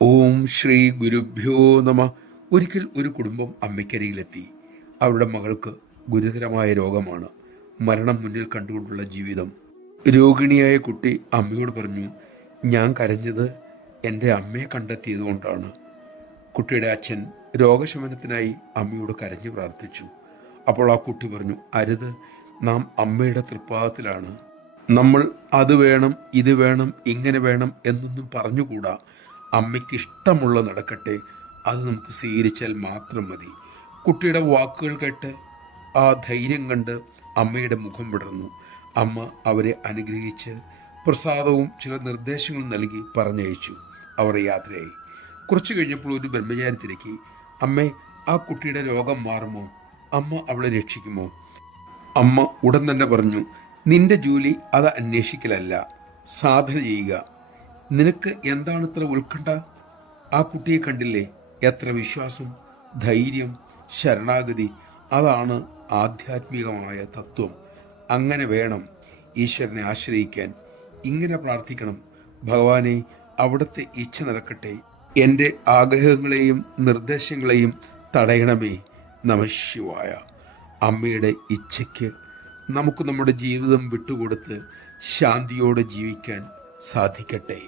ഓം ശ്രീ ഗുരുഭ്യോ നമ. ഒരിക്കൽ ഒരു കുടുംബം അമ്മയ്ക്കരികിലെത്തി. അവരുടെ മകൾക്ക് ഗുരുതരമായ രോഗമാണ്. മരണം മുന്നിൽ കണ്ടുകൊണ്ടുള്ള ജീവിതം. രോഗിണിയായ കുട്ടി അമ്മയോട് പറഞ്ഞു, ഞാൻ കരഞ്ഞത് എൻ്റെ അമ്മയെ കണ്ടെത്തിയത് കൊണ്ടാണ്. കുട്ടിയുടെ അച്ഛൻ രോഗശമനത്തിനായി അമ്മയോട് കരഞ്ഞു പ്രാർത്ഥിച്ചു. അപ്പോൾ ആ കുട്ടി പറഞ്ഞു, അരുത്, നാം അമ്മയുടെ തൃപ്പാദത്തിലാണ്. നമ്മൾ അത് വേണം, ഇത് വേണം, ഇങ്ങനെ വേണം എന്നൊന്നും പറഞ്ഞുകൂടാ. അമ്മയ്ക്ക് ഇഷ്ടമുള്ള നടക്കട്ടെ, അത് നമുക്ക് സ്വീകരിച്ചാൽ മാത്രം മതി. കുട്ടിയുടെ വാക്കുകൾ കേട്ട് ആ ധൈര്യം കണ്ട് അമ്മയുടെ മുഖം വിടർന്നു. അമ്മ അവരെ അനുഗ്രഹിച്ച് പ്രസാദവും ചില നിർദ്ദേശങ്ങളും നൽകി പറഞ്ഞയച്ചു. അവർ യാത്രയായി. കുറച്ചു കഴിഞ്ഞപ്പോൾ ഒരു ബ്രഹ്മചാരി തിരക്കി, അമ്മേ, ആ കുട്ടിയുടെ രോഗം മാറുമോ? അമ്മ അവളെ രക്ഷിക്കുമോ? അമ്മ ഉടൻ തന്നെ പറഞ്ഞു, നിന്റെ ജോലി അത് അന്വേഷിക്കലല്ല, സാധന ചെയ്യുക. നിനക്ക് എന്താണ് ഇത്ര ഉത്കണ്ഠ? ആ കുട്ടിയെ കണ്ടില്ലേ? എത്ര വിശ്വാസം, ധൈര്യം, ശരണാഗതി. അതാണ് ആധ്യാത്മികമായ തത്വം. അങ്ങനെ വേണം ഈശ്വരനെ ആശ്രയിക്കാൻ. ഇങ്ങനെ പ്രാർത്ഥിക്കണം, ഭഗവാനെ, അവിടുത്തെ ഇച്ഛ നടക്കട്ടെ, എൻ്റെ ആഗ്രഹങ്ങളെയും നിർദ്ദേശങ്ങളെയും തടയണമേ. നമഃശിവായ. അമ്മയുടെ ഇച്ഛയ്ക്ക് നമുക്ക് നമ്മുടെ ജീവിതം വിട്ടുകൊടുത്ത് ശാന്തിയോടെ ജീവിക്കാൻ സാധിക്കട്ടെ.